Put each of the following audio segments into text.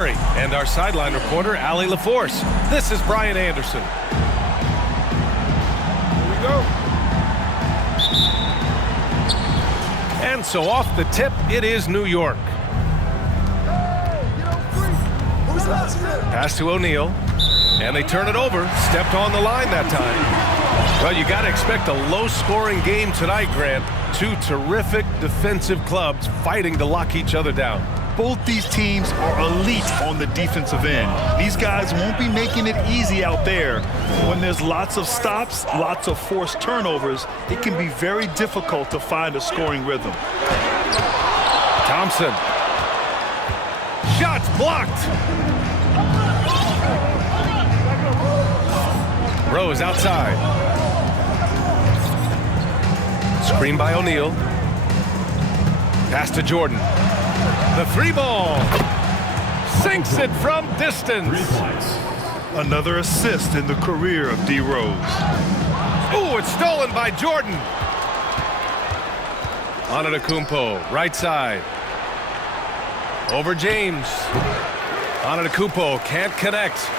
And our sideline reporter, Allie LaForce. This is Brian Anderson. Here we go. And so off the tip, it is New York. Pass to O'Neal. And they turn it over. Stepped on the line that time. Well, you got to expect a low-scoring game tonight, Grant. Two terrific defensive clubs fighting to lock each other down. Both these teams are elite on the defensive end. These guys won't be making it easy out there. When there's lots of stops, lots of forced turnovers, it can be very difficult to find a scoring rhythm. Thompson. Shots blocked. Rose outside. Screen by O'Neal. Pass to Jordan. The three ball. Sinks it from distance. Another assist in the career of D. Rose. Ooh, it's stolen by Jordan. Antetokounmpo, right side. Over James. Antetokounmpo can't connect.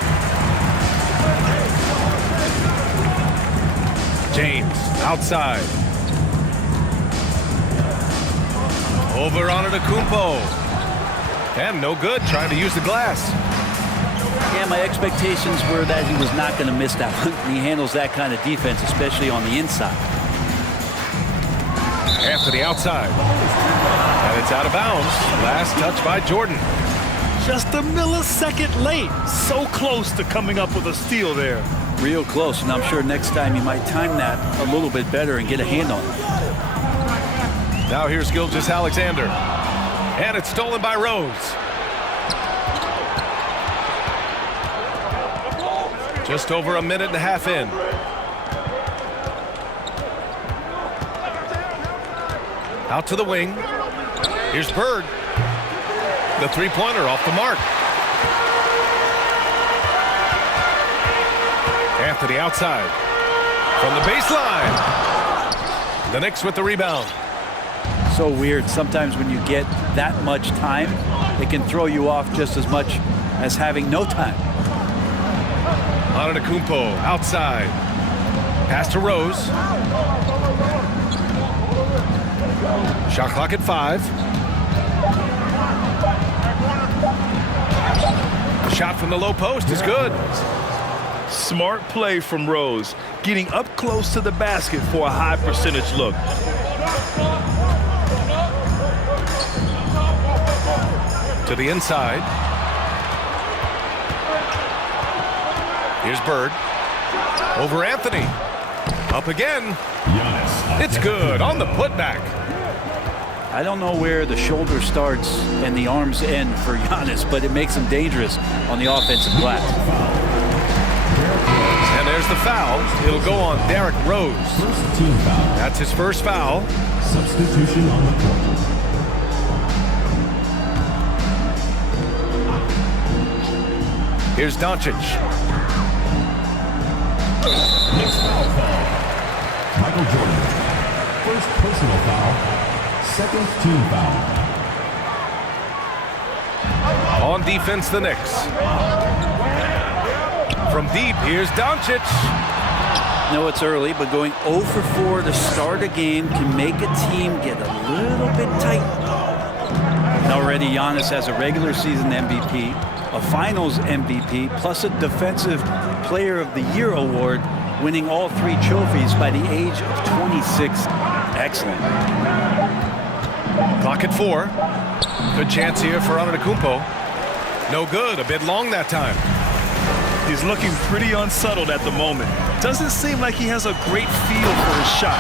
James outside. Over Antetokounmpo. And no good, trying to use the glass. Yeah, my expectations were that he was not going to miss that one. He handles that kind of defense, especially on the inside. After the outside. And it's out of bounds. Last touch by Jordan. Just a millisecond late. So close to coming up with a steal there. Real close, and I'm sure next time you might time that a little bit better and get a hand on it. Now here's Gilgeous-Alexander. And it's stolen by Rose. Just over a minute and a half in. Out to the wing. Here's Bird. The three-pointer off the mark. Anthony outside. From the baseline. The Knicks with the rebound. So weird. Sometimes when you get that much time, it can throw you off just as much as having no time. Antetokounmpo outside. Pass to Rose. Shot clock at 5. The shot from the low post is good. Smart play from Rose, getting up close to the basket for a high percentage look. To the inside. Here's Bird. Over Anthony. Up again. It's good on the putback. I don't know where the shoulder starts and the arms end for Giannis, but it makes him dangerous on the offensive glass. And there's the foul. It'll go on Derrick Rose. First team foul. That's his first foul. Substitution on the court. Here's Doncic. Next foul call. Michael Jordan. First personal foul. Second team foul. On defense, the Knicks. From deep, here's Doncic. No, it's early, but going 0 for 4 to start a game can make a team get a little bit tight. And already Giannis has a regular season MVP, a finals MVP, plus a defensive player of the year award, winning all 3 trophies by the age of 26. Excellent. Clock at 4. Good chance here for Antetokounmpo. No good, a bit long that time. He's looking pretty unsettled at the moment. Doesn't seem like he has a great feel for his shot.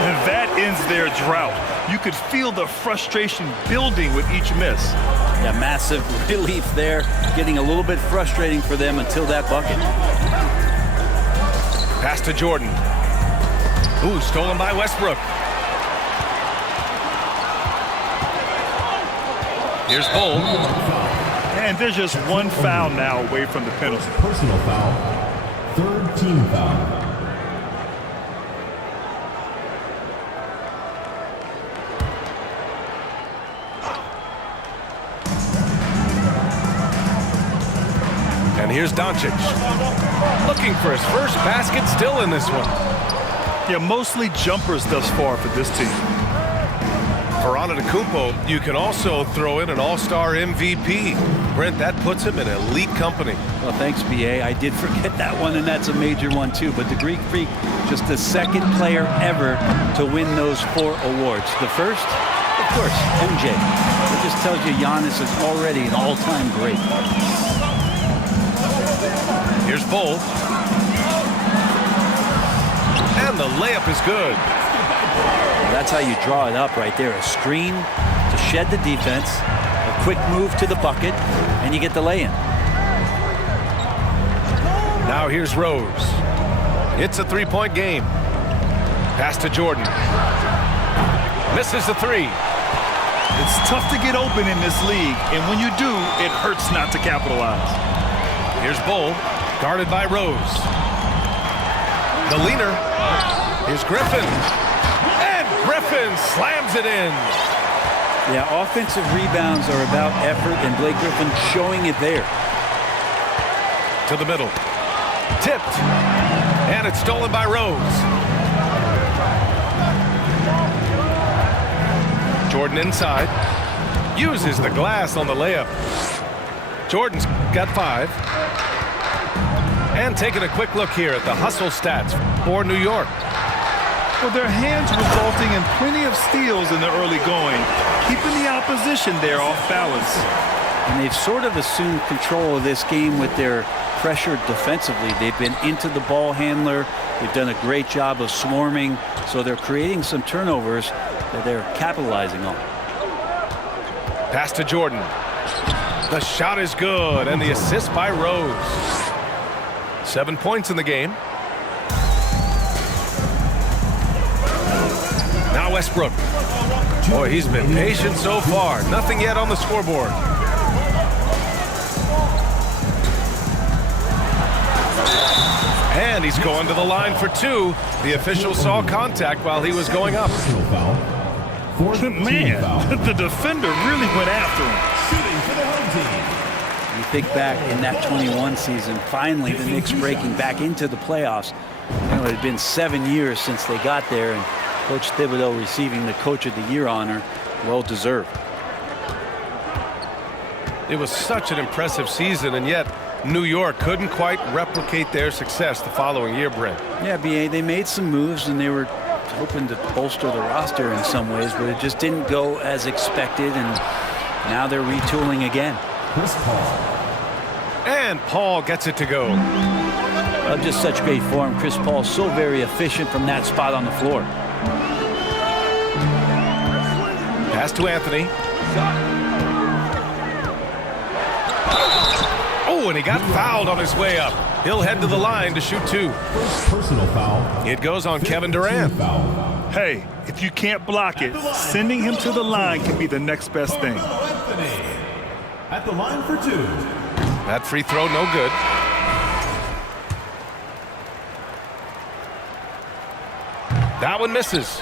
And that ends their drought. You could feel the frustration building with each miss. Yeah, massive relief there. Getting a little bit frustrating for them until that bucket. Pass to Jordan. Ooh, stolen by Westbrook. Here's Bull. And there's just one foul now away from the penalty. Personal foul. Third team foul. And here's Doncic. Looking for his first basket still in this one. Yeah, mostly jumpers thus far for this team. For Antetokounmpo, you can also throw in an all-star MVP. Brent, that puts him in elite company. Well, thanks, B.A. I did forget that one, and that's a major one, too. But the Greek Freak, just the second player ever to win those 4 awards. The first, of course, MJ. It just tells you Giannis is already an all-time great. Here's Bull. And the layup is good. That's how you draw it up right there. A screen to shed the defense, a quick move to the bucket, and you get the lay-in. Now here's Rose. It's a 3-point game. Pass to Jordan. Misses the 3. It's tough to get open in this league, and when you do, it hurts not to capitalize. Here's Bull, guarded by Rose. The leaner. Here's Griffin. And Griffin slams it in. Yeah, offensive rebounds are about effort, and Blake Griffin showing it there. To the middle. Tipped. And it's stolen by Rose. Jordan inside. Uses the glass on the layup. Jordan's got 5. And taking a quick look here at the hustle stats for New York. Well, their hands resulting in plenty of steals in the early going, keeping the opposition there off balance. And they've sort of assumed control of this game with their pressure defensively. They've been into the ball handler. They've done a great job of swarming. So they're creating some turnovers that they're capitalizing on. Pass to Jordan. The shot is good, and the assist by Rose. 7 points in the game. Now Westbrook. Boy, he's been patient so far. Nothing yet on the scoreboard. And he's going to the line for 2. The official saw contact while he was going up. Man, the defender really went after him. Shooting for the home team. You think back in that 21 season, finally the Knicks breaking back into the playoffs. You know, it had been 7 years since they got there, and Coach Thibodeau receiving the Coach of the Year honor, well deserved. It was such an impressive season, and yet New York couldn't quite replicate their success the following year, Brent. Yeah, B.A., they made some moves, and they were hoping to bolster the roster in some ways, but it just didn't go as expected, and now they're retooling again. Chris Paul. And Paul gets it to go. Well, just such great form. Chris Paul so very efficient from that spot on the floor. Pass to Anthony. Oh, and he got fouled on his way up. He'll head to the line to shoot 2. First personal foul. It goes on Kevin Durant. Foul. Hey, if you can't block it, sending him to the line can be the next best thing. Anthony at the line for 2. That free throw, no good. That one misses.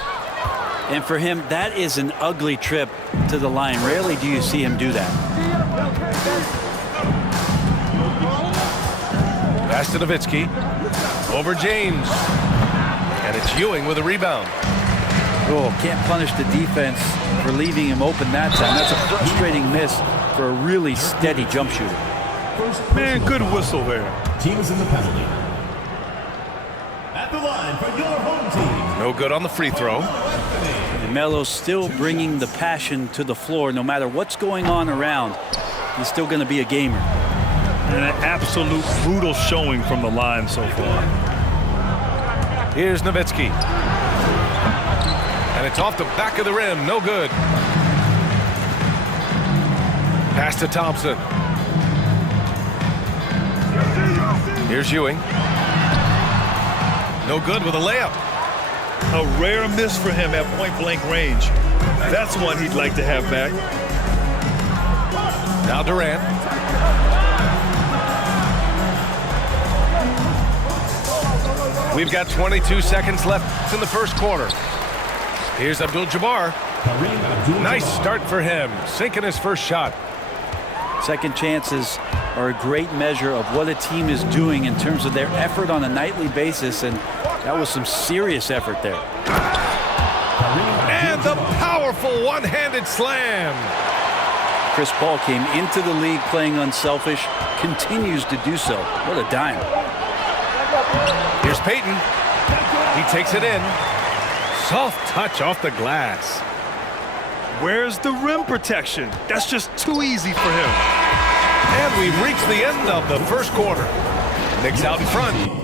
And for him, that is an ugly trip to the line. Rarely do you see him do that. Pass to Nowitzki. Over James. And it's Ewing with a rebound. Oh, can't punish the defense for leaving him open that time. That's a frustrating miss for a really steady jump shooter. Man, good whistle there. Teams in the penalty. At the line for your home team. No good on the free throw. And Melo's still bringing the passion to the floor. No matter what's going on around, he's still going to be a gamer. And an absolute brutal showing from the line so far. Here's Nowitzki. And it's off the back of the rim. No good. Pass to Thompson. Here's Ewing. No good with a layup. A rare miss for him at point-blank range. That's one he'd like to have back. Now Durant. We've got 22 seconds left in the first quarter. Here's Abdul-Jabbar. Nice start for him, sinking his first shot. Second chances are a great measure of what a team is doing in terms of their effort on a nightly basis, and that was some serious effort there. And the powerful one-handed slam. Chris Paul came into the league playing unselfish, continues to do so. What a dime. Here's Payton. He takes it in. Soft touch off the glass. Where's the rim protection? That's just too easy for him. And we've reached the end of the first quarter. Knicks out in front.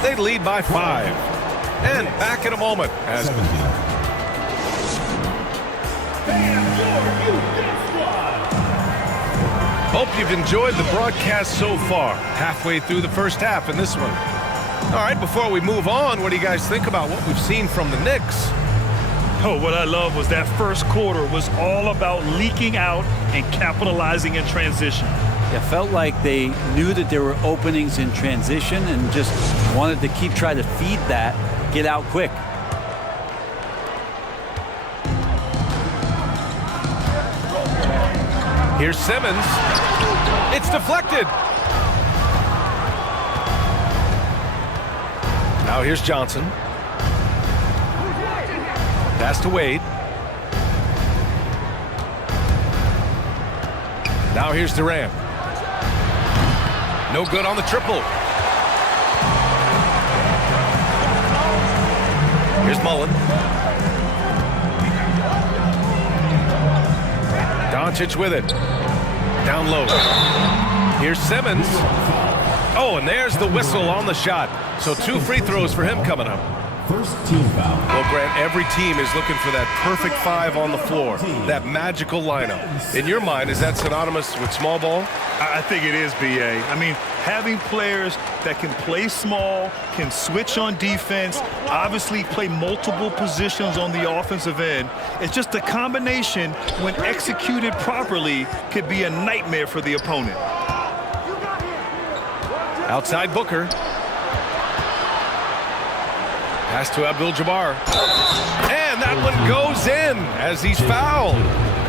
They lead by 5. And back in a moment as 17. hope you've enjoyed the broadcast so far. Halfway through the first half in this one. All right, before we move on, what do you guys think about what we've seen from the Knicks? Oh, what I love was that first quarter was all about leaking out and capitalizing in transition. It felt like they knew that there were openings in transition and just wanted to try to feed that, get out quick. Here's Simmons. It's deflected. Now here's Johnson. Pass to Wade. Now here's Durant. No good on the triple. Here's Mullen. Doncic with it. Down low. Here's Simmons. Oh, and there's the whistle on the shot. So 2 free throws for him coming up. First team foul. Well, Grant, every team is looking for that perfect 5 on the floor, that magical lineup. In your mind, is that synonymous with small ball? I think it is, B.A. I mean, having players that can play small, can switch on defense, obviously play multiple positions on the offensive end. It's just a combination, when executed properly, could be a nightmare for the opponent. Outside Booker. Pass to Abdul-Jabbar. And that one goes in as he's fouled.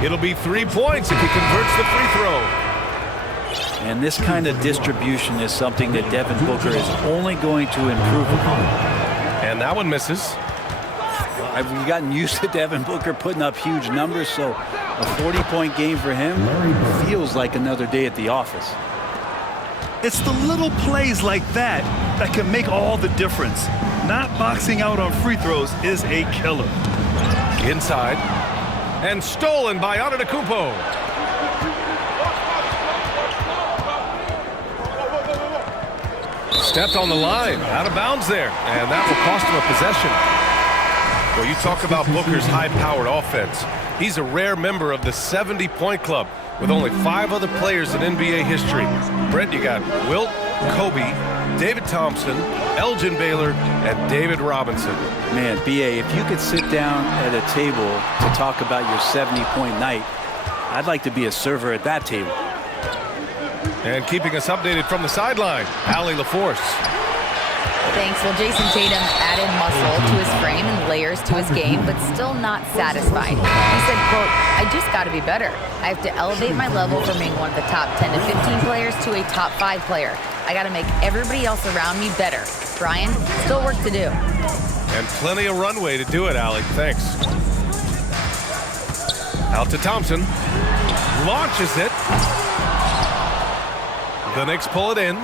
It'll be 3 points if he converts the free throw. And this kind of distribution is something that Devin Booker is only going to improve upon. And that one misses. We've gotten used to Devin Booker putting up huge numbers, so a 40-point game for him feels like another day at the office. It's the little plays like that that can make all the difference. Not boxing out on free throws is a killer. Inside. And stolen by Antetokounmpo. Stepped on the line. Out of bounds there. And that will cost him a possession. Well, you talk about Booker's high-powered offense. He's a rare member of the 70-point club with only 5 other players in NBA history. Brent, you got Wilt, Kobe, David Thompson, Elgin Baylor, and David Robinson. Man, B.A., if you could sit down at a table to talk about your 70-point night, I'd like to be a server at that table. And keeping us updated from the sideline, Allie LaForce. Thanks. Well, Jason Tatum added muscle to his frame and layers to his game, but still not satisfied. He said, quote, "I just got to be better. I have to elevate my level from being one of the top 10 to 15 players to a top 5 player. I got to make everybody else around me better. Brian, still work to do." And plenty of runway to do it, Allie. Thanks. Out to Thompson. Launches it. The Knicks pull it in.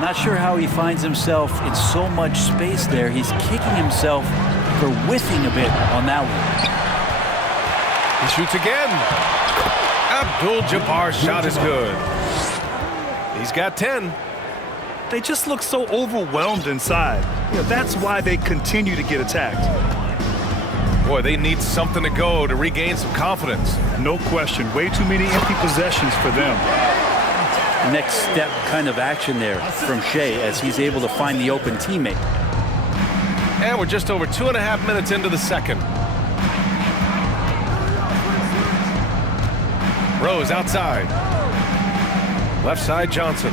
Not sure how he finds himself in so much space there. He's kicking himself for whiffing a bit on that one. He shoots again. Abdul-Jabbar's shot is good. He's got 10. They just look so overwhelmed inside. That's why they continue to get attacked. Boy, they need something to go to regain some confidence. No question. Way too many empty possessions for them. Next step kind of action there from Shea as he's able to find the open teammate. And we're just over 2.5 minutes into the second. Rose outside. Left side, Johnson.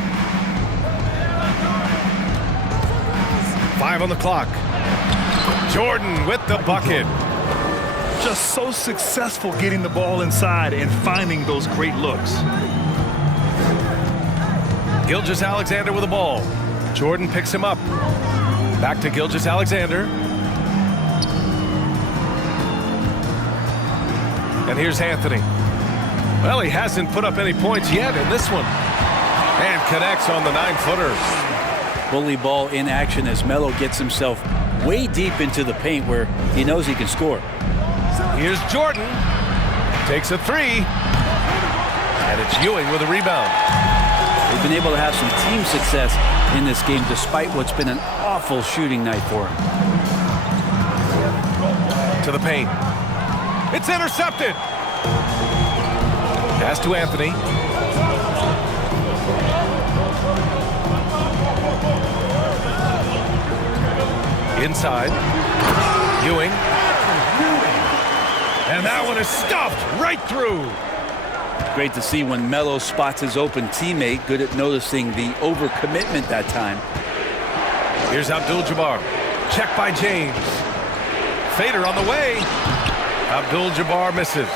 5 on the clock. Jordan with the bucket. Just so successful getting the ball inside and finding those great looks. Gilgeous-Alexander with the ball. Jordan picks him up. Back to Gilgeous-Alexander. And here's Anthony. Well, he hasn't put up any points yet in this one. And connects on the 9-footer. Bully ball in action as Melo gets himself way deep into the paint where he knows he can score. Here's Jordan. Takes a 3. And it's Ewing with a rebound. They've been able to have some team success in this game despite what's been an awful shooting night for him. To the paint. It's intercepted. Pass to Anthony. Inside. Ewing. And that one is stuffed right through. Great to see when Melo spots his open teammate. Good at noticing the overcommitment that time. Here's Abdul-Jabbar. Check by James. Fader on the way. Abdul-Jabbar misses.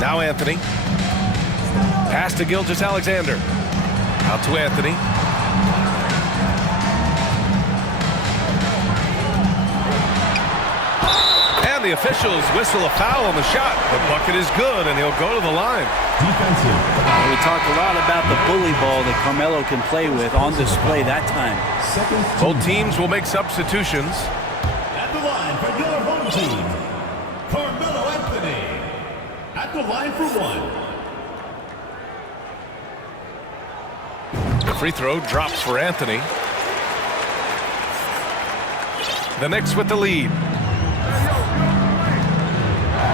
Now Anthony. Pass to Gilgeous-Alexander. Out to Anthony. The officials whistle a foul on the shot. The bucket is good, and he'll go to the line. Defensive. We talked a lot about the bully ball that Carmelo can play with on display that time. Both teams will make substitutions. At the line for your home team, Carmelo Anthony. At the line for 1. The free throw drops for Anthony. The Knicks with the lead.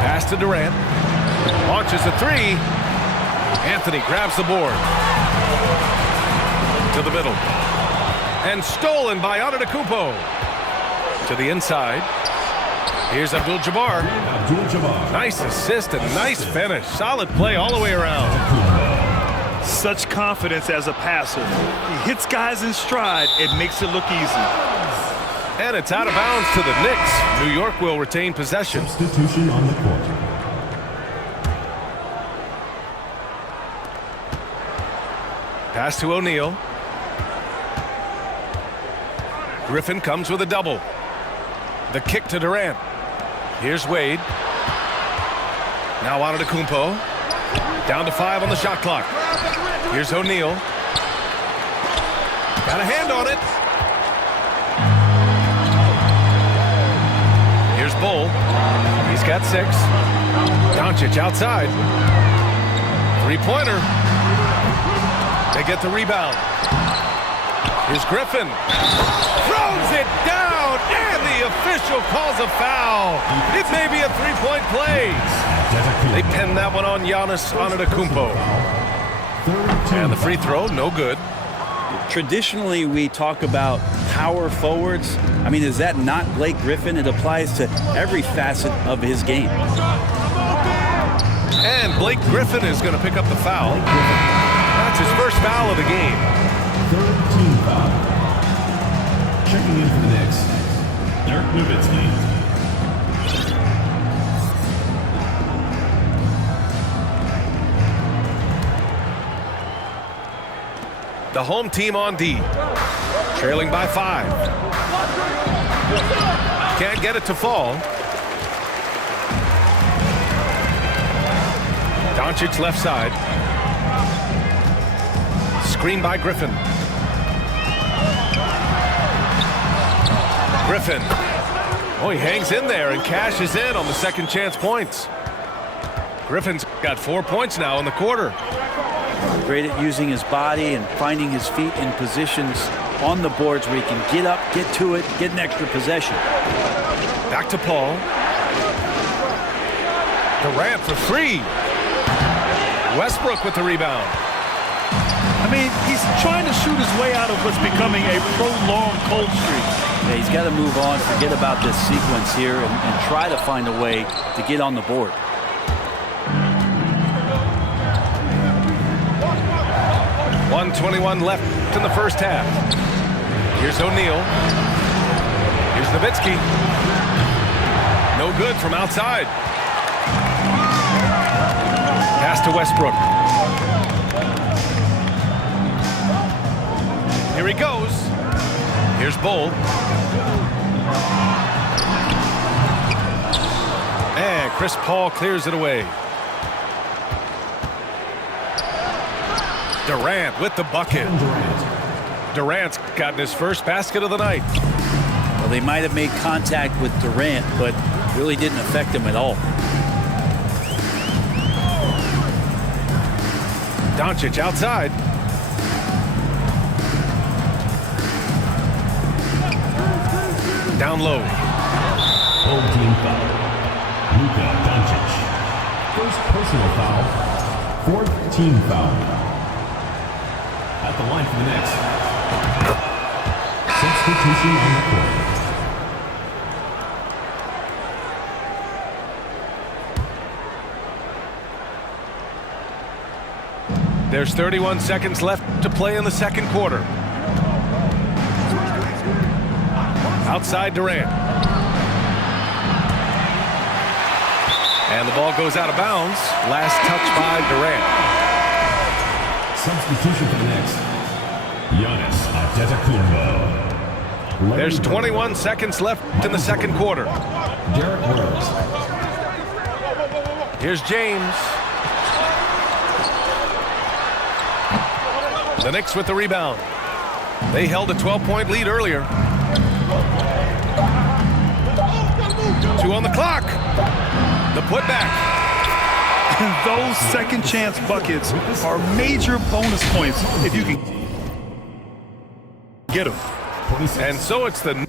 Pass to Durant. Launches a 3. Anthony grabs the board. To the middle. And stolen by Antetokounmpo. To the inside. Here's Abdul-Jabbar. Nice assist and nice finish. Solid play all the way around. Such confidence as a passer. He hits guys in stride. It makes it look easy. And it's out of bounds to the Knicks. New York will retain possession. Substitution on the court. Pass to O'Neal. Griffin comes with a double. The kick to Durant. Here's Wade. Now Antetokounmpo. Down to 5 on the shot clock. Here's O'Neal. Got a hand on it. Here's Bull. He's got 6. Doncic outside. 3-pointer. They get the rebound. Here's Griffin. Throws it down, and the official calls a foul. It may be a 3-point play. They pin that one on Giannis Antetokounmpo. And the free throw, no good. Traditionally, we talk about power forwards. I mean, is that not Blake Griffin? It applies to every facet of his game. And Blake Griffin is going to pick up the foul. That's his first foul of the game. Third team foul. Checking in for the Knicks, Dirk Nowitzki. The home team on D, trailing by 5. Can't get it to fall. Doncic left side. Screen by Griffin. Griffin. Oh, he hangs in there and cashes in on the second chance points. Griffin's got 4 points now in the quarter. Great at using his body and finding his feet in positions on the boards where he can get up, get to it, get an extra possession. Back to Paul. Durant for three. Westbrook with the rebound. I mean, he's trying to shoot his way out of what's becoming a prolonged cold streak. Yeah, he's got to move on, forget about this sequence here, and try to find a way to get on the board. .121 left in the first half. Here's O'Neal. Here's Nowitzki. No good from outside. Pass to Westbrook. Here he goes. Here's Bull. And Chris Paul clears it away. Durant with the bucket. Durant's gotten his first basket of the night. Well, they might have made contact with Durant, but really didn't affect him at all. Doncic outside. Down low. Home team foul. Luka Doncic. First personal foul. Fourth team foul. At the line for the Knicks. Substitution on the court. There's 31 seconds left to play in the second quarter. Outside Durant. And the ball goes out of bounds. Last touch by Durant. Substitution for the Knicks. Giannis Antetokounmpo. There's 21 seconds left in the second quarter. Derrick Rose. Here's James. The Knicks with the rebound. They held a 12-point lead earlier. 2 on the clock. The putback. Those second chance buckets are major bonus points if you can get them. And so it's the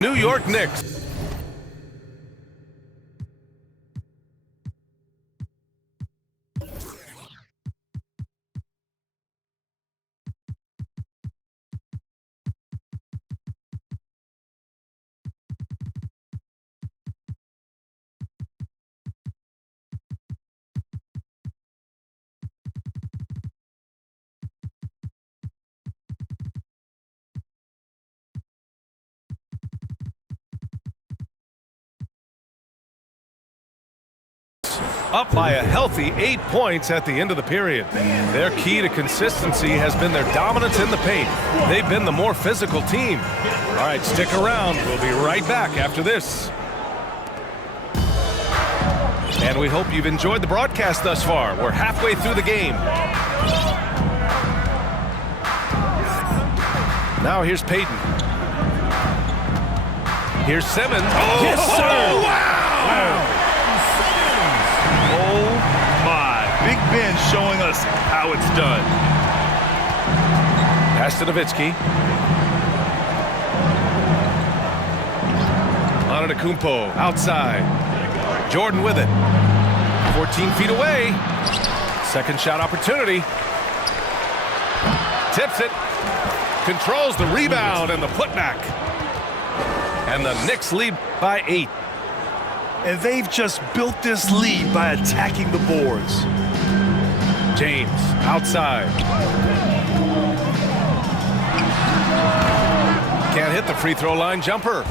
New York Knicks. Up by a healthy 8 points at the end of the period. Their key to consistency has been their dominance in the paint. They've been the more physical team. All right, stick around. We'll be right back after this. And we hope you've enjoyed the broadcast thus far. We're halfway through the game. Now here's Payton. Here's Simmons. Oh, Yes, sir. Oh, wow. Oh, my. Big Ben showing us how it's done. Pass to Nowitzki. Antetokounmpo outside. Jordan with it. 14 feet away. Second shot opportunity. Tips it. Controls the rebound and the putback. And the Knicks lead by 8. And they've just built this lead by attacking the boards. James outside. Can't hit the free throw line jumper.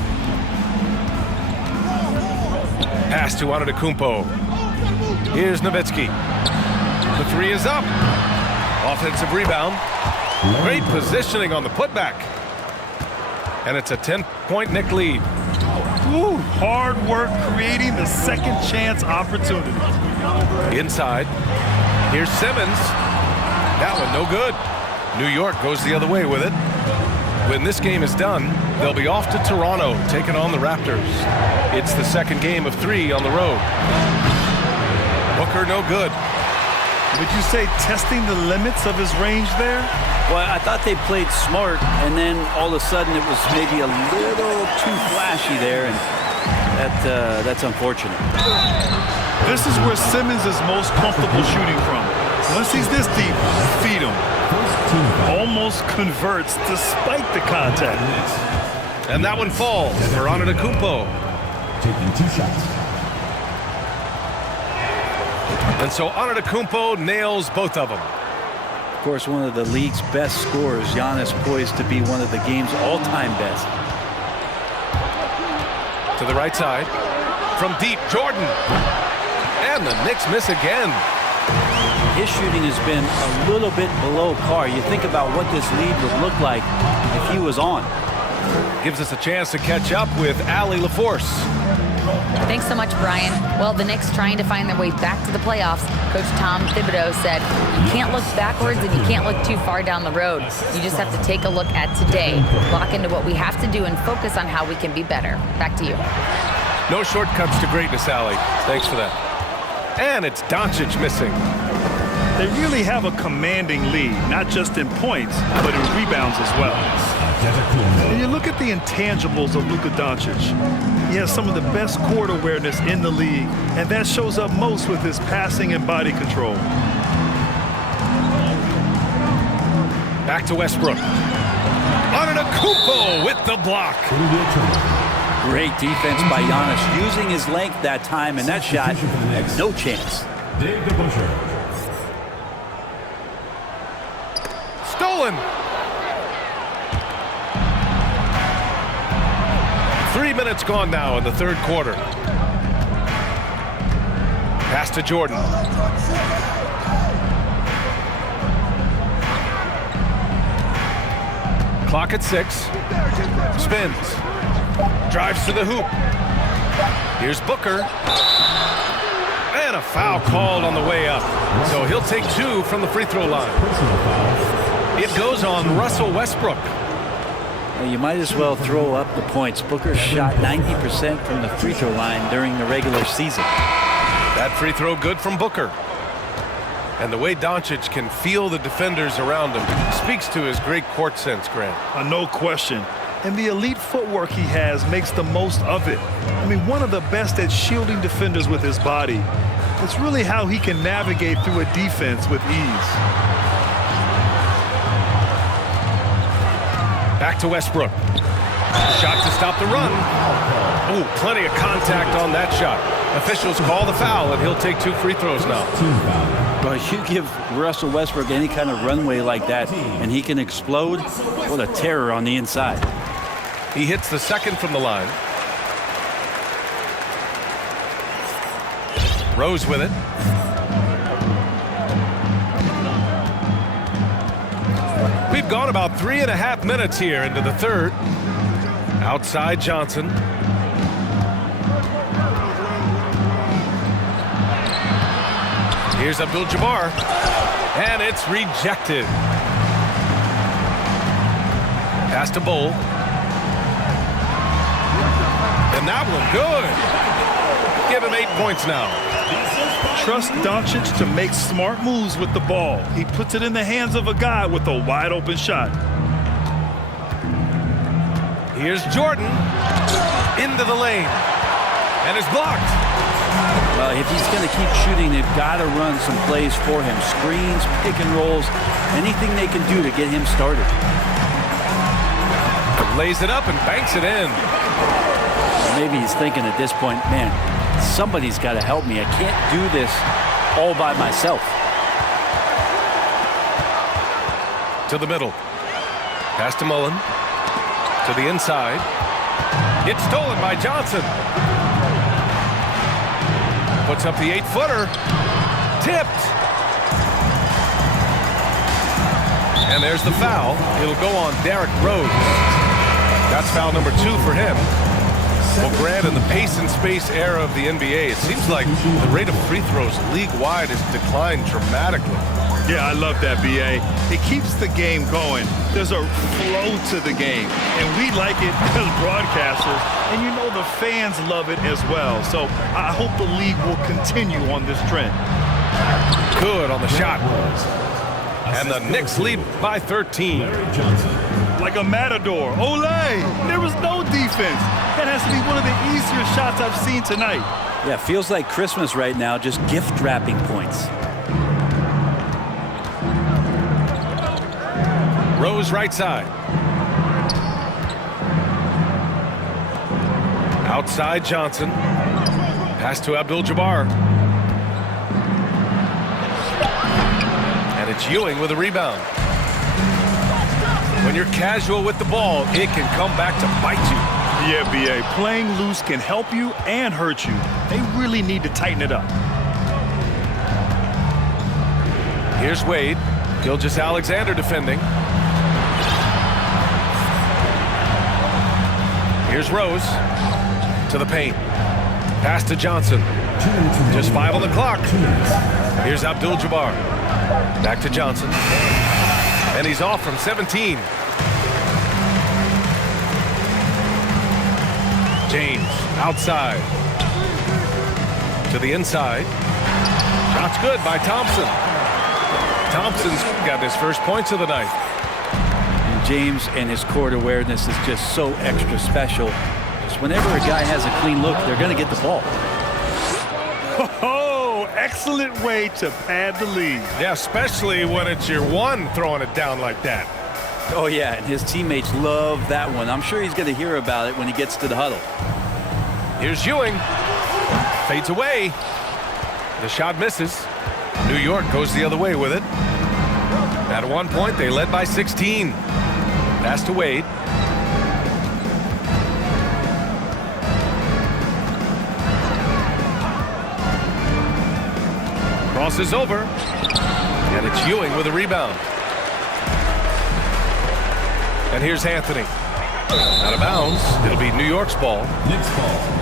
Pass to Antetokounmpo. Here's Nowitzki. The three is up. Offensive rebound. Great positioning on the putback. And it's a 10-point Knick lead. Ooh, hard work creating the second chance opportunity. Inside. Here's Simmons. That one no good. New York goes the other way with it. When this game is done, they'll be off to Toronto, taking on the Raptors. It's the second game of 3 on the road. Booker no good. Would you say testing the limits of his range there? Well, I thought they played smart, and then all of a sudden it was maybe a little too flashy there, and that's unfortunate. This is where Simmons is most comfortable shooting from. Once he's this deep, feed him. Almost converts despite the contact. And that one falls for Antetokounmpo. Taking 2 shots. And so Antetokounmpo nails both of them. Of course, one of the league's best scorers, Giannis, poised to be one of the game's all-time best. To the right side. From deep, Jordan. And the Knicks miss again. His shooting has been a little bit below par. You think about what this lead would look like if he was on. Gives us a chance to catch up with Allie LaForce. Thanks so much, Brian. Well, the Knicks trying to find their way back to the playoffs. Coach Tom Thibodeau said, you can't look backwards and you can't look too far down the road. You just have to take a look at today, lock into what we have to do, and focus on how we can be better. Back to you. No shortcuts to greatness, Allie. Thanks for that. And it's Doncic missing. They really have a commanding lead, not just in points, but in rebounds as well. And you look at the intangibles of Luka Doncic. He has some of the best court awareness in the league, and that shows up most with his passing and body control. Back to Westbrook. Antetokounmpo with the block. Great defense by Giannis, using his length that time, and that shot, no chance. Dig the buzzer. Stolen. 3 minutes gone now in the third quarter. Pass to Jordan. Clock at 6. Spins. Drives to the hoop. Here's Booker. And a foul called on the way up. So he'll take 2 from the free throw line. It goes on Russell Westbrook. Well, you might as well throw up the points. Booker shot 90% from the free throw line during the regular season. That free throw good from Booker. And the way Doncic can feel the defenders around him speaks to his great court sense, Grant. No question. And the elite footwork he has makes the most of it. I mean, one of the best at shielding defenders with his body. It's really how he can navigate through a defense with ease. Back to Westbrook. Shot to stop the run. Ooh, plenty of contact on that shot. Officials call the foul, and he'll take 2 free throws now. Well, you give Russell Westbrook any kind of runway like that, and he can explode. What a terror on the inside. He hits the second from the line. Rose with it. We've gone about 3.5 minutes here into the third. Outside Johnson. Here's Abdul-Jabbar. And it's rejected. Pass to Bull. And that one good. Give him 8 points now. Trust Doncic to make smart moves with the ball. He puts it in the hands of a guy with a wide open shot. Here's Jordan into the lane. And it's blocked. Well, if he's going to keep shooting, they've got to run some plays for him. Screens, pick and rolls, anything they can do to get him started. Lays it up and banks it in. Maybe he's thinking at this point, man, somebody's got to help me. I can't do this all by myself. To the middle. Pass to Mullen. To the inside. It's stolen by Johnson. Puts up the 8-footer. Tipped. And there's the foul. It'll go on Derrick Rose. That's foul number 2 for him. Well, Grant, in the pace and space era of the NBA, it seems like the rate of free throws league-wide has declined dramatically. Yeah, I love that, B.A. It keeps the game going. There's a flow to the game, and we like it as broadcasters, and you know the fans love it as well. So I hope the league will continue on this trend. Good on the shot. And the Knicks lead by 13. Like a matador. Olay! There was no defense. That has to be one of the easier shots I've seen tonight. Yeah, feels like Christmas right now, just gift wrapping points. Rose right side. Outside Johnson. Pass to Abdul-Jabbar. And it's Ewing with a rebound. When you're casual with the ball, it can come back to bite you. Yeah, B.A. Playing loose can help you and hurt you. They really need to tighten it up. Here's Wade. Gilgeous-Alexander defending. Here's Rose to the paint. Pass to Johnson. Just 5 on the clock. Here's Abdul-Jabbar. Back to Johnson. And he's off from 17. James outside. To the inside. Shot's good by Thompson. Thompson's got his first points of the night. James and his court awareness is just so extra special. Just whenever a guy has a clean look, they're going to get the ball. Oh, excellent way to pad the lead. Yeah, especially when it's your one throwing it down like that. Oh, yeah, and his teammates love that one. I'm sure he's going to hear about it when he gets to the huddle. Here's Ewing. Fades away. The shot misses. New York goes the other way with it. At one point, they led by 16. Pass to Wade. Crosses over. And it's Ewing with a rebound. And here's Anthony. Out of bounds. It'll be New York's ball. Knicks ball.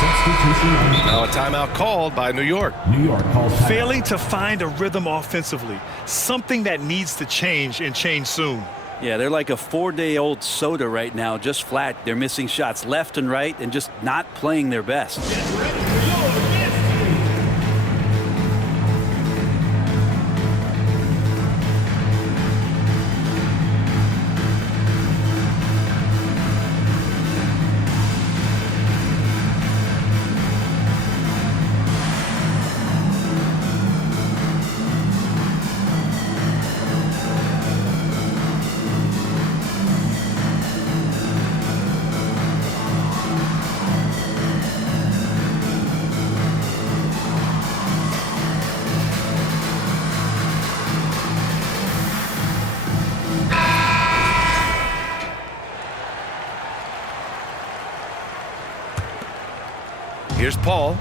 Substitution. Now a timeout called by New York. New York calls timeout. Failing to find a rhythm offensively. Something that needs to change and change soon. Yeah, they're like a 4-day-old soda right now, just flat. They're missing shots left and right and just not playing their best. Here's Paul.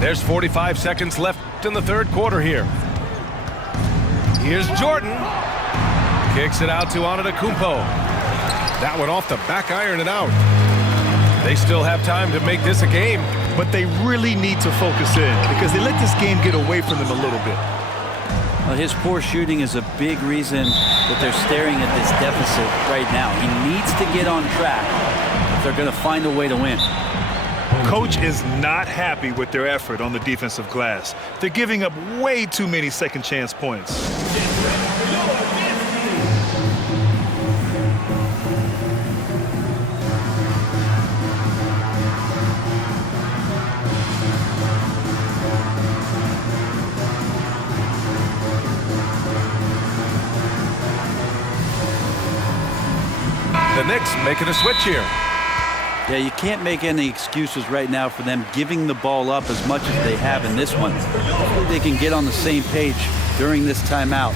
There's 45 seconds left in the third quarter here. Here's Jordan. Kicks it out to Antetokounmpo. That one off the back iron and out. They still have time to make this a game. But they really need to focus in because they let this game get away from them a little bit. Well, his poor shooting is a big reason that they're staring at this deficit right now. He needs to get on track if they're going to find a way to win. Coach is not happy with their effort on the defensive glass. They're giving up way too many second chance points. The Knicks making a switch here. Yeah, you can't make any excuses right now for them giving the ball up as much as they have in this one. Hopefully they can get on the same page during this timeout.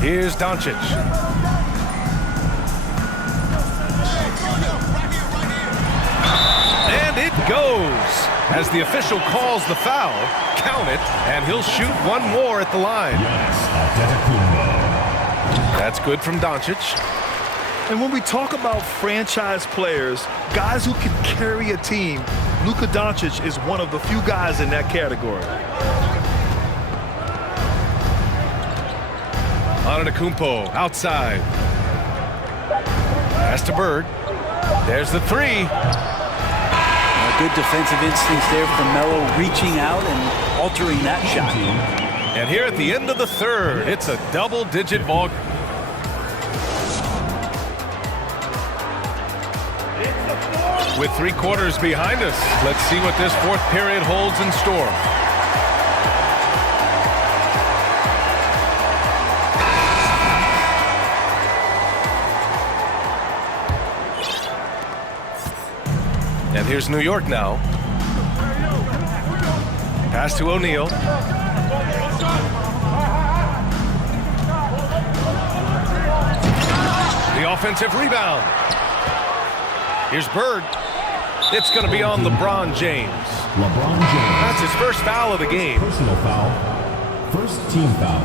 Here's Doncic. And it goes. As the official calls the foul, count it, and he'll shoot one more at the line. That's good from Doncic. And when we talk about franchise players, guys who can carry a team, Luka Doncic is one of the few guys in that category. Antetokounmpo outside. Pass to Bird. There's the three. Good defensive instincts there from Melo, reaching out and altering that shot. And here at the end of the third, it's a double-digit ball. With 3 quarters behind us, let's see what this fourth period holds in store. And here's New York now. Pass to O'Neal. The offensive rebound. Here's Bird. It's going to be on LeBron James. That's his first foul of the game. Personal foul. First team foul.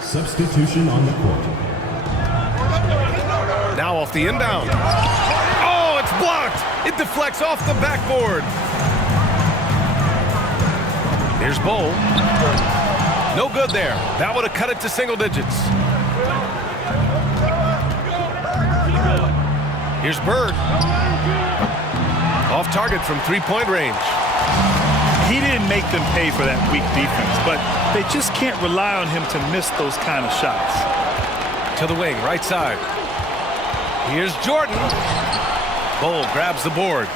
Substitution on the court. Now off the inbound. Oh, it's blocked. It deflects off the backboard. Here's Bull. No good there. That would have cut it to single digits. Here's Bird. Off target from three-point range. He didn't make them pay for that weak defense, but they just can't rely on him to miss those kind of shots. To the wing, right side. Here's Jordan. Bull grabs the board.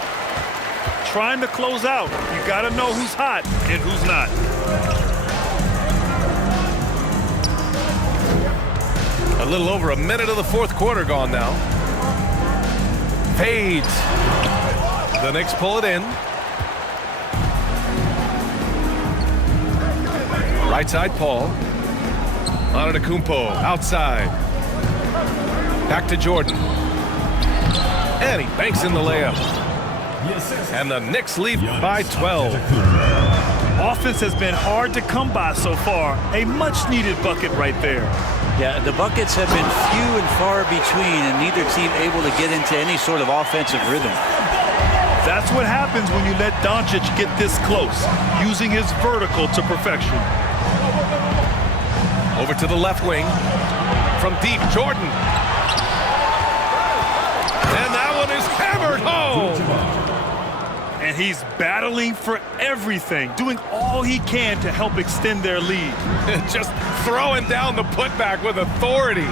Trying to close out. You got to know who's hot and who's not. A little over a minute of the fourth quarter gone now. Fades. The Knicks pull it in. Right side, Paul. Antetokounmpo outside. Back to Jordan. And he banks in the layup. And the Knicks lead by 12. Offense has been hard to come by so far. A much-needed bucket right there. Yeah, the buckets have been few and far between, and neither team able to get into any sort of offensive rhythm. That's what happens when you let Doncic get this close, using his vertical to perfection. Over to the left wing. From deep, Jordan. And that one is hammered home. And he's battling for everything, doing all he can to help extend their lead. Just throwing down the putback with authority.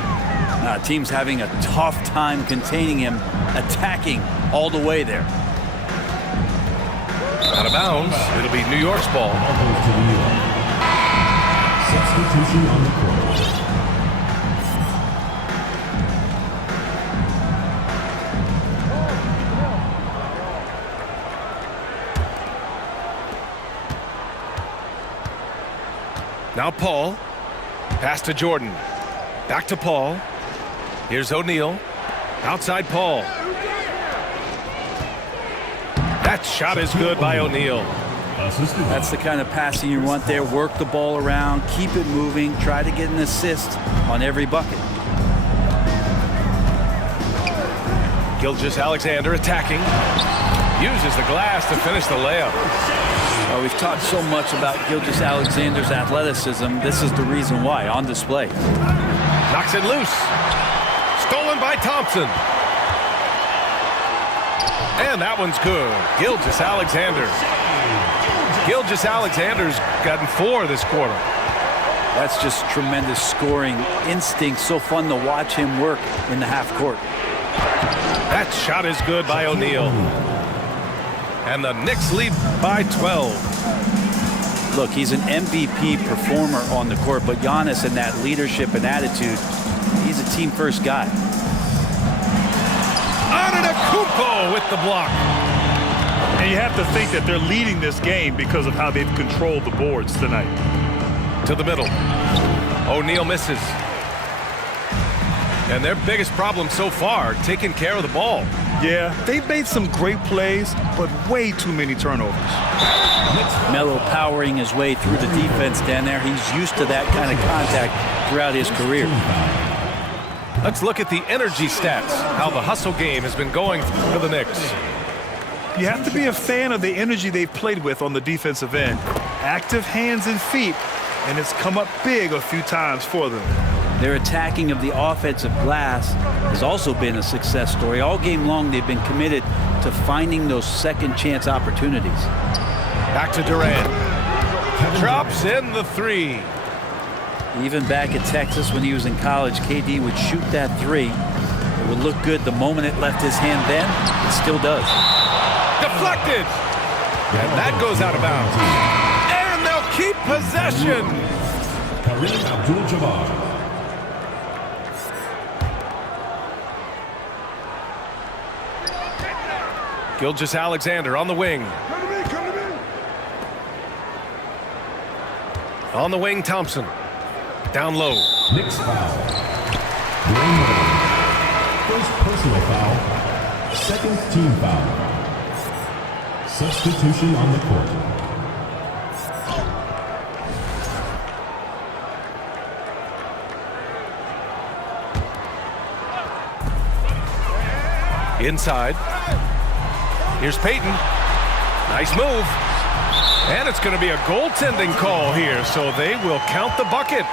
Team's having a tough time containing him, attacking all the way there. Out of bounds. It'll be New York's ball. Substitution on the court. Now Paul. Pass to Jordan. Back to Paul. Here's O'Neal. Outside Paul. That shot is good by O'Neal. That's the kind of passing you want there. Work the ball around, keep it moving, try to get an assist on every bucket. Gilgeous-Alexander attacking. Uses the glass to finish the layup. We've talked so much about Gilgeous-Alexander's athleticism. This is the reason why, on display. Knocks it loose. Stolen by Thompson. And that one's good. Gilgeous-Alexander. Gilgeous-Alexander's gotten 4 this quarter. That's just tremendous scoring instinct. So fun to watch him work in the half court. That shot is good by O'Neal. And the Knicks lead by 12. Look, he's an MVP performer on the court, but Giannis in that leadership and attitude, he's a team-first guy. Antetokounmpo with the block. And you have to think that they're leading this game because of how they've controlled the boards tonight. To the middle. O'Neal misses. And their biggest problem so far, taking care of the ball. Yeah, they've made some great plays, but way too many turnovers. Melo powering his way through the defense down there. He's used to that kind of contact throughout his career. Let's look at the energy stats, how the hustle game has been going for the Knicks. You have to be a fan of the energy they've played with on the defensive end. Active hands and feet, and it's come up big a few times for them. Their attacking of the offensive glass has also been a success story. All game long, they've been committed to finding those second chance opportunities. Back to Durant. Drops in the three. Even back at Texas when he was in college, KD would shoot that three. It would look good the moment it left his hand then. It still does. Deflected. And that goes out of bounds. And they'll keep possession. Kareem Abdul-Jabbar. Gilgeous-Alexander on the wing. On the wing, Thompson. Down low. Knicks foul. Dwayne Wade. First personal foul. Second team foul. Substitution on the court. Inside. Here's Payton. Nice move. And it's going to be a goaltending call here, so they will count the bucket.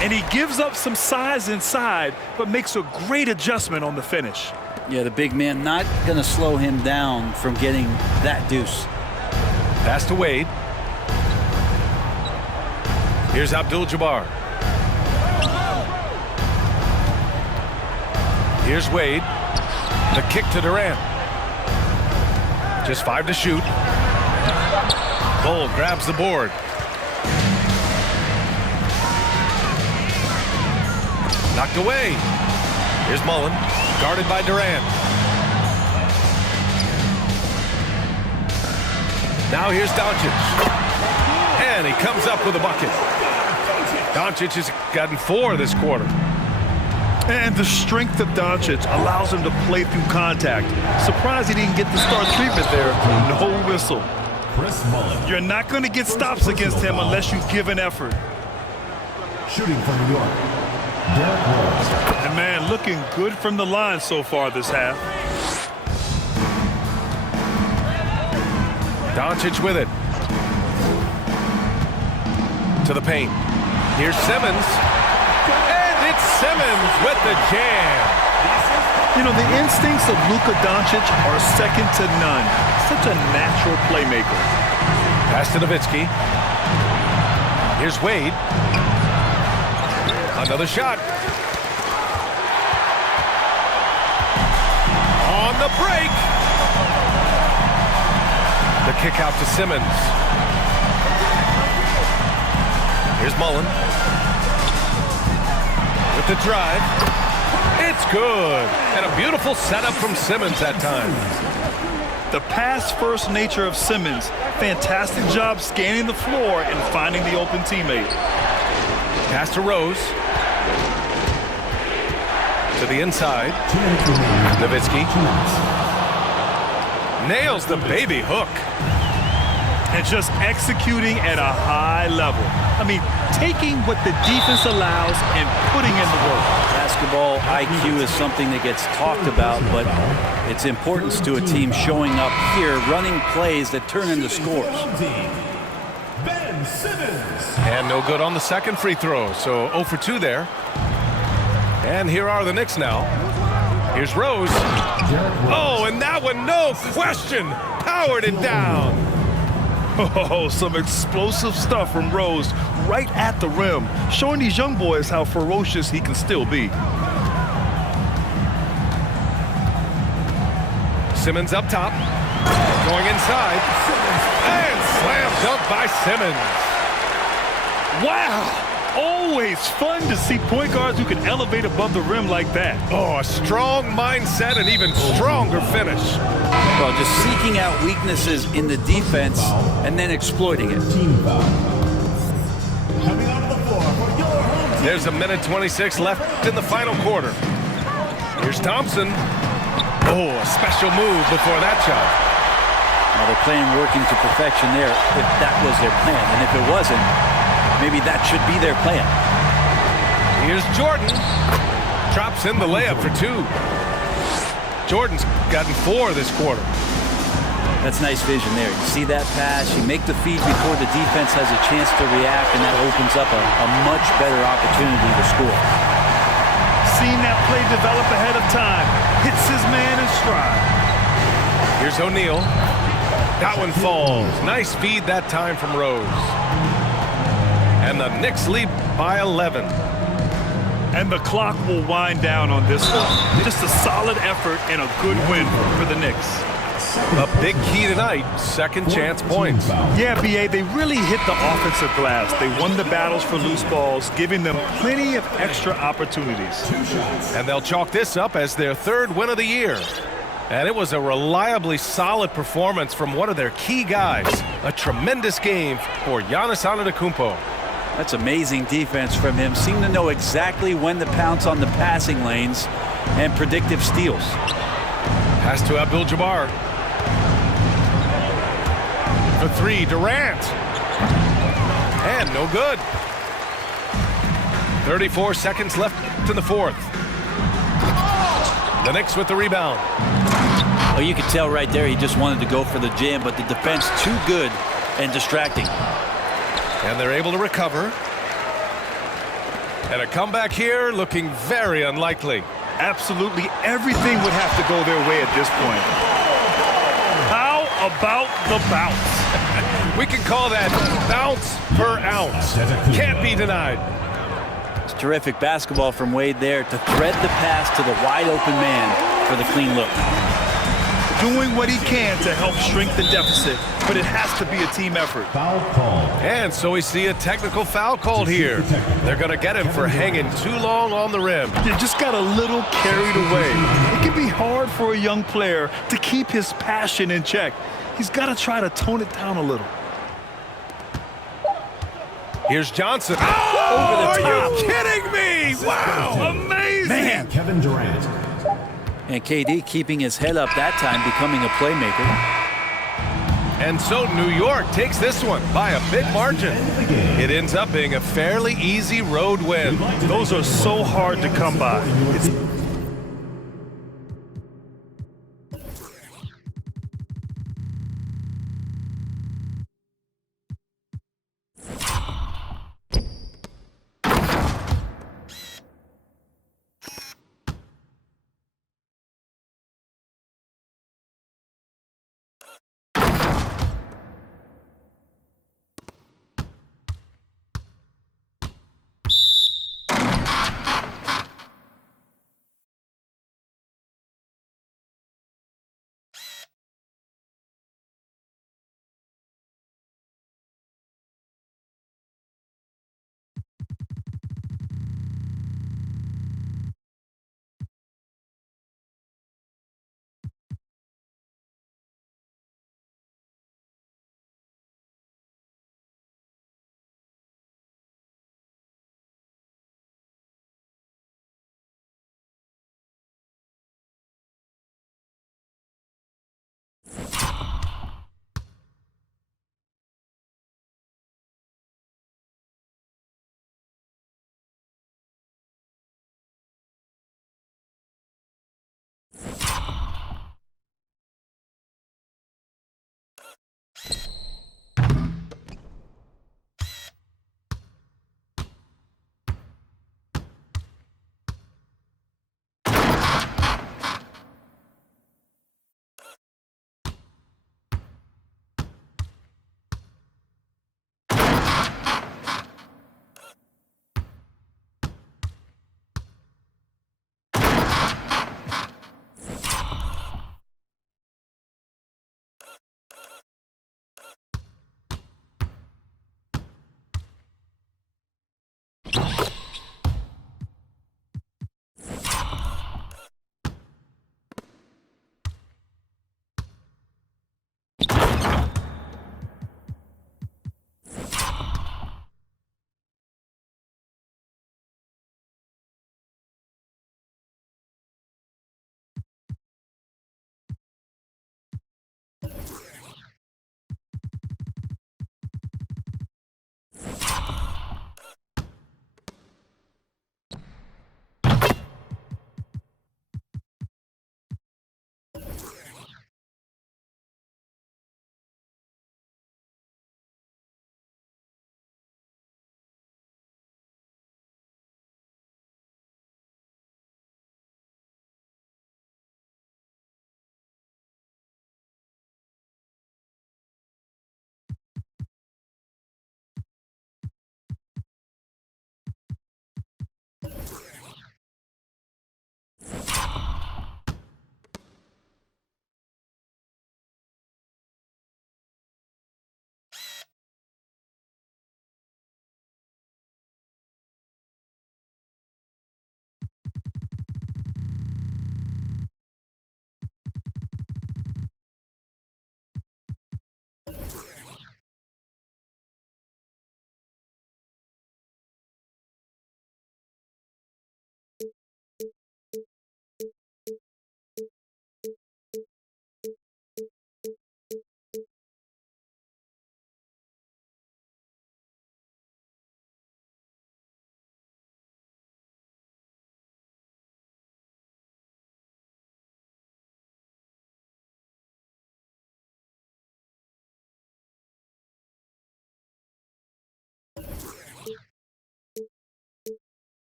And he gives up some size inside, but makes a great adjustment on the finish. Yeah, the big man not going to slow him down from getting that deuce. Pass to Wade. Here's Abdul-Jabbar. Here's Wade. The kick to Durant. Just 5 to shoot. Bull grabs the board. Knocked away. Here's Mullen, guarded by Durant. Now here's Doncic. And he comes up with a bucket. Doncic has gotten 4 this quarter. And the strength of Doncic allows him to play through contact. Surprised he didn't get the star treatment there. No whistle. Chris Mullen. You're not going to get stops against him unless you give an effort. Shooting from New York. Derrick Rose. And man, looking good from the line so far this half. Doncic with it. To the paint. Here's Simmons. And it's Simmons with the jam. You know, the instincts of Luka Doncic are second to none. Such a natural playmaker. Pass to Nowitzki. Here's Wade. Another shot. On the break. The kick out to Simmons. Here's Mullen. With the drive. It's good. And a beautiful setup from Simmons that time. The pass-first nature of Simmons. Fantastic job scanning the floor and finding the open teammate. Pass to Rose. To the inside. Nowitzki. Nails the baby hook. And just executing at a high level. I mean, taking what the defense allows and putting in the work. Basketball IQ is something that gets talked about, but its importance to a team showing up here, running plays that turn into scores. Ben Simmons. And no good on the second free throw, so 0 for 2 there. And here are the Knicks now. Here's Rose. Oh, and that one, no question, powered it down. Oh, some explosive stuff from Rose right at the rim, showing these young boys how ferocious he can still be. Simmons up top. going inside. And slam dunk by Simmons. Wow! Always fun to see point guards who can elevate above the rim like that. Oh, a strong mindset and even stronger finish. Well, just seeking out weaknesses in the defense and then exploiting it. Team foul. Coming onto the floor for your home team. There's a minute 26 left in the final quarter. Here's Thompson. Oh, a special move before that shot. Now they're playing working to perfection there if that was their plan. And if it wasn't, maybe that should be their plan. Here's Jordan. Drops in the layup for 2. Jordan's gotten 4 this quarter. That's nice vision there. You see that pass, you make the feed before the defense has a chance to react, and that opens up a much better opportunity to score. Seen that play develop ahead of time. Hits his man in stride. Here's O'Neal. That one falls. Nice feed that time from Rose. And the Knicks lead by 11. And the clock will wind down on this one. Just a solid effort and a good win for the Knicks. A big key tonight, second chance points. Yeah, B.A., they really hit the offensive glass. They won the battles for loose balls, giving them plenty of extra opportunities. And they'll chalk this up as their 3rd win of the year. And it was a reliably solid performance from one of their key guys. A tremendous game for Giannis Antetokounmpo. That's amazing defense from him. Seemed to know exactly when to pounce on the passing lanes and predictive steals. Pass to Abdul-Jabbar. For 3, Durant. And no good. 34 seconds left in the 4th. The Knicks with the rebound. Oh, you could tell right there he just wanted to go for the jam, but the defense too good and distracting. And they're able to recover. And a comeback here looking very unlikely. Absolutely everything would have to go their way at this point. How about the bounce? We can call that bounce per ounce. Can't be denied. It's terrific basketball from Wade there to thread the pass to the wide open man for the clean look. Doing what he can to help shrink the deficit, but it has to be a team effort. Foul call. And so we see a technical foul called here. They're going to get him for hanging too long on the rim. You just got a little carried away. It can be hard for a young player to keep his passion in check. He's got to try to tone it down a little. Here's Johnson. Oh, over the top. Are you kidding me? Wow, amazing. Man. Kevin Durant. And KD keeping his head up that time, becoming a playmaker. And so New York takes this one by a big margin. It ends up being a fairly easy road win. Those are so hard to come by. It's